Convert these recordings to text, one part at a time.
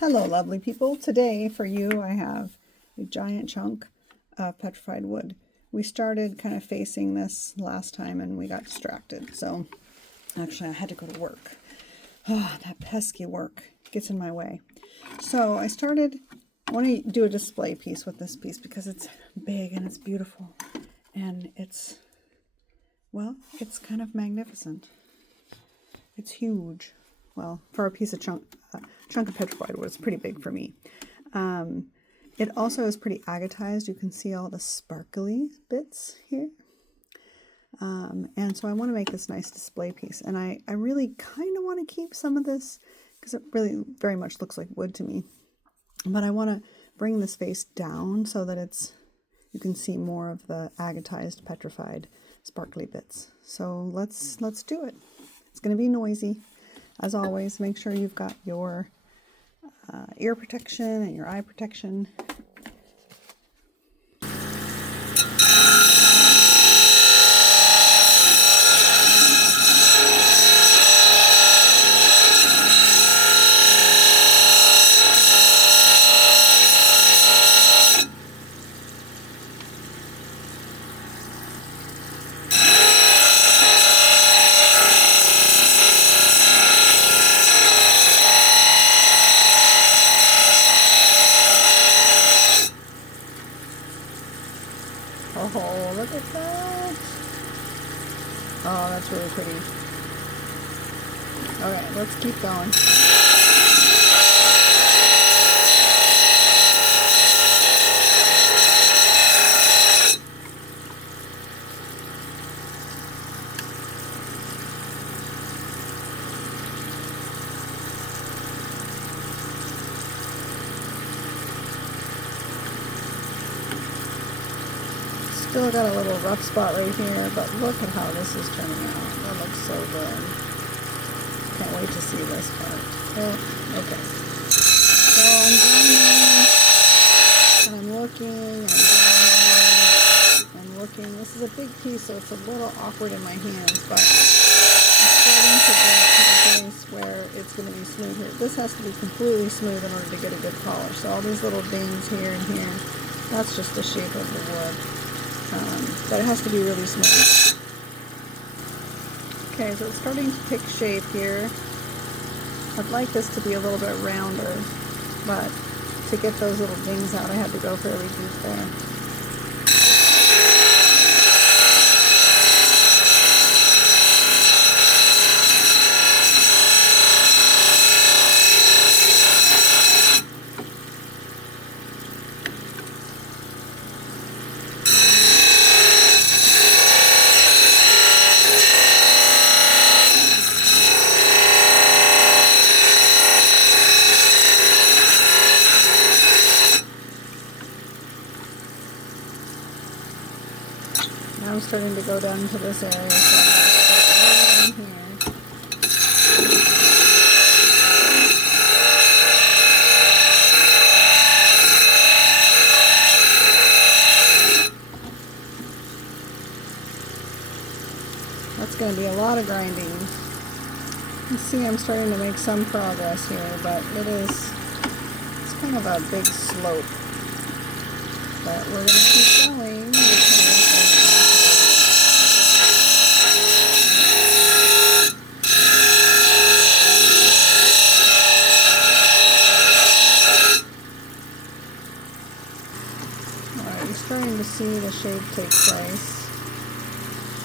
Hello, lovely people. Today for you, I have a giant chunk of petrified wood. We started kind of facing this last time and we got distracted. So actually I had to go to work. Oh, that pesky work gets in my way. So I want to do a display piece with this piece because it's big and it's beautiful. And it's kind of magnificent. It's huge. Well, for a piece of chunk of petrified wood, it's pretty big for me. It also is pretty agatized. You can see all the sparkly bits here. And so I want to make this nice display piece. And I really kind of want to keep some of this because it really very much looks like wood to me. But I want to bring this face down so that you can see more of the agatized, petrified, sparkly bits. So let's do it. It's going to be noisy. As always, make sure you've got your ear protection and your eye protection. Oh, look at that. Oh, that's really pretty. Okay, let's keep going. Still got a little rough spot right here, but look at how this is turning out. That looks so good. Can't wait to see this part. Oh, okay. So I'm grinding, and I'm looking, and looking. This is a big piece, so it's a little awkward in my hands, but I'm starting to get to the place where it's going to be smooth here. This has to be completely smooth in order to get a good polish. So all these little dings here and here, that's just the shape of the wood. But it has to be really smooth. Okay, so it's starting to take shape here. I'd like this to be a little bit rounder, but to get those little dings out, I had to go fairly deep there. Now I'm starting to go down to this area, so I'm going to start right down here. That's going to be a lot of grinding. You see I'm starting to make some progress here, but it's kind of a big slope. But we're going to keep going Alright, you're starting to see the shape take place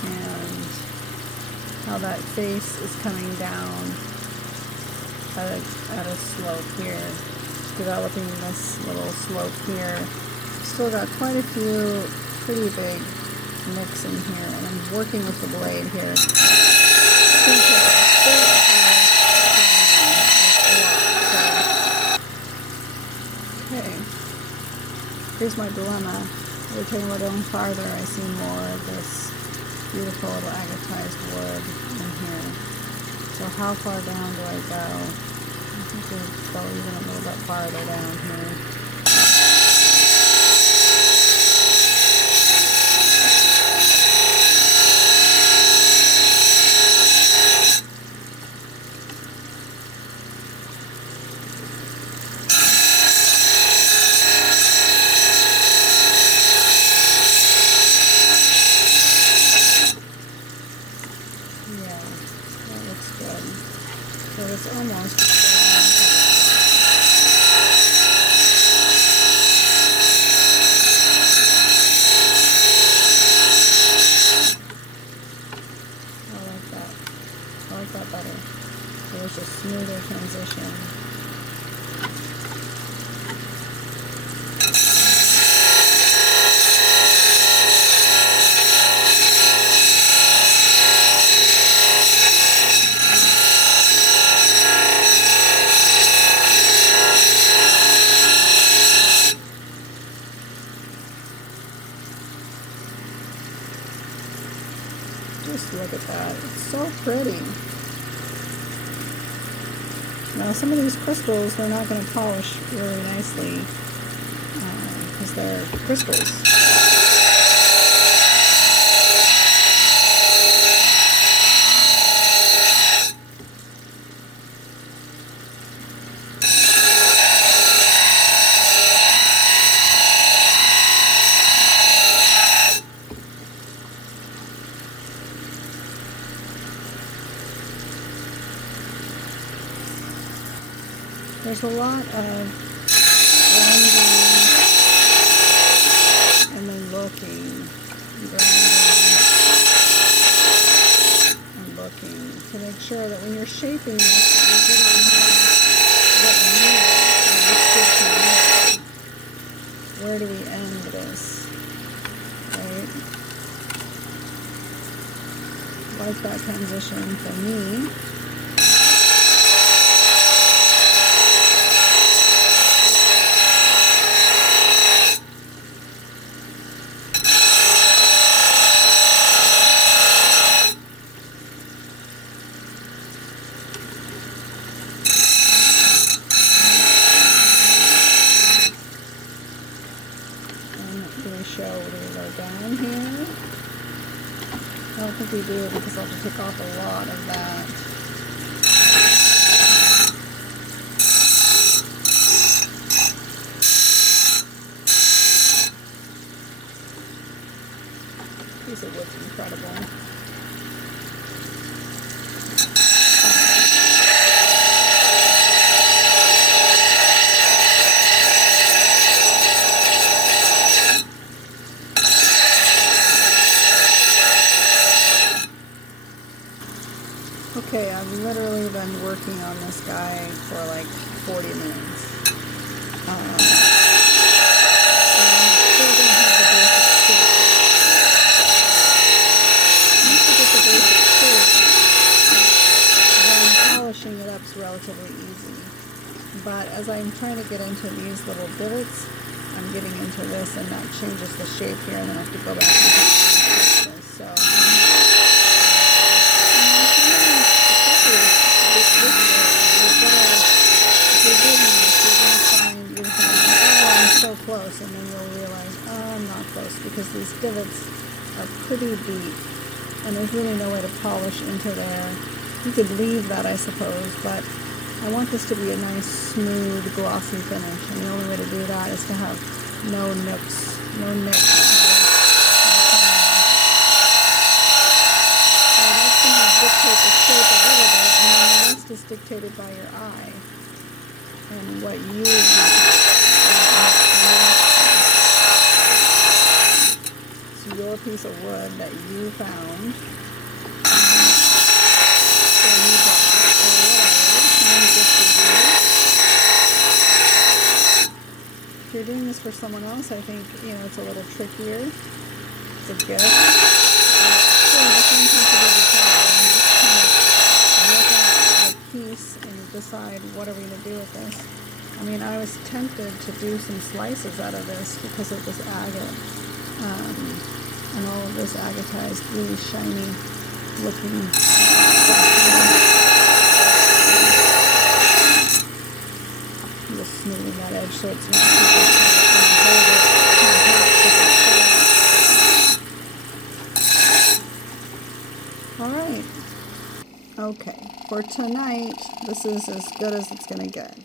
and how that face is coming down at a slope here, developing this little slope here. Still got quite a few pretty big nicks in here, and I'm working with the blade here. Okay, here's my dilemma. Every time we're going farther, I see more of this beautiful little agatized wood in here. So how far down do I go? I think we'll go even a little bit farther down here. Look at that. It's so pretty. Now some of these crystals we're not going to polish really nicely because they're crystals. There's a lot of grinding and then looking, grinding and looking to make sure that when you're shaping this, you're getting what you want, what's good to you. Where do we end this? Right? Like that transition for me. Show do we go down here? I don't think we do because I'll have to take off a lot of that. Piece of wood's incredible. Okay, I've literally been working on this guy for like 40 minutes. I'm still going to have the basic shape. Once you get the basic shape, then polishing it up is relatively easy. But as I'm trying to get into these little divots, I'm getting into this and that changes the shape here, and then I have to go back and do this. So. So close, and then you'll realize, oh, I'm not close, because these divots are pretty deep and there's really no way to polish into there. You could leave that, I suppose, but I want this to be a nice, smooth, glossy finish, and the only way to do that is to have no nicks, so that's going to dictate the shape a little bit, and then the rest is dictated by your eye and what you want. Your piece of wood that you found, or you bought, or whatever, if you're doing this for someone else, I think, it's a little trickier. It's a gift. So the same thing to do with that. You just kind of look at the piece and decide what are we going to do with this. I mean, I was tempted to do some slices out of this because of this agate. And all of this agatized, really shiny looking stuff. I'm just smoothing that edge so it's not too Alright. Okay, for tonight, this is as good as it's going to get.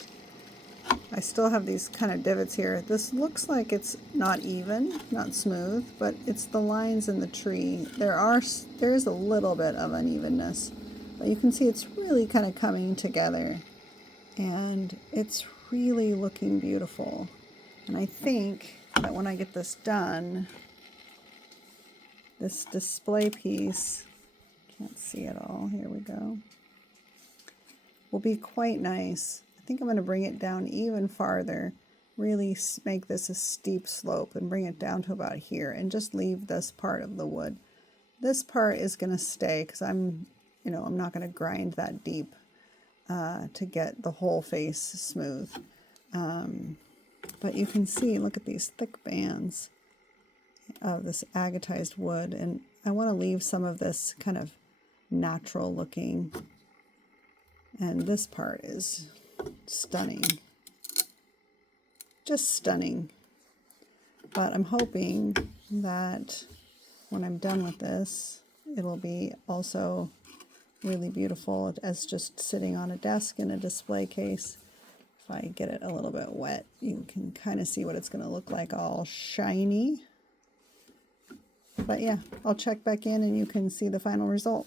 I still have these kind of divots here. This looks like it's not even, not smooth, but it's the lines in the tree. There is a little bit of unevenness, but you can see it's really kind of coming together, and it's really looking beautiful. And I think that when I get this done, this display piece, can't see it all, here we go, will be quite nice. I think I'm going to bring it down even farther, really make this a steep slope and bring it down to about here and just leave this part of the wood. This part is going to stay because I'm not going to grind that deep to get the whole face smooth. But you can see, look at these thick bands of this agatized wood, and I want to leave some of this kind of natural looking. And this part is stunning. Just stunning. But I'm hoping that when I'm done with this, it'll be also really beautiful as just sitting on a desk in a display case. If I get it a little bit wet, you can kind of see what it's going to look like, all shiny. But yeah, I'll check back in and you can see the final result.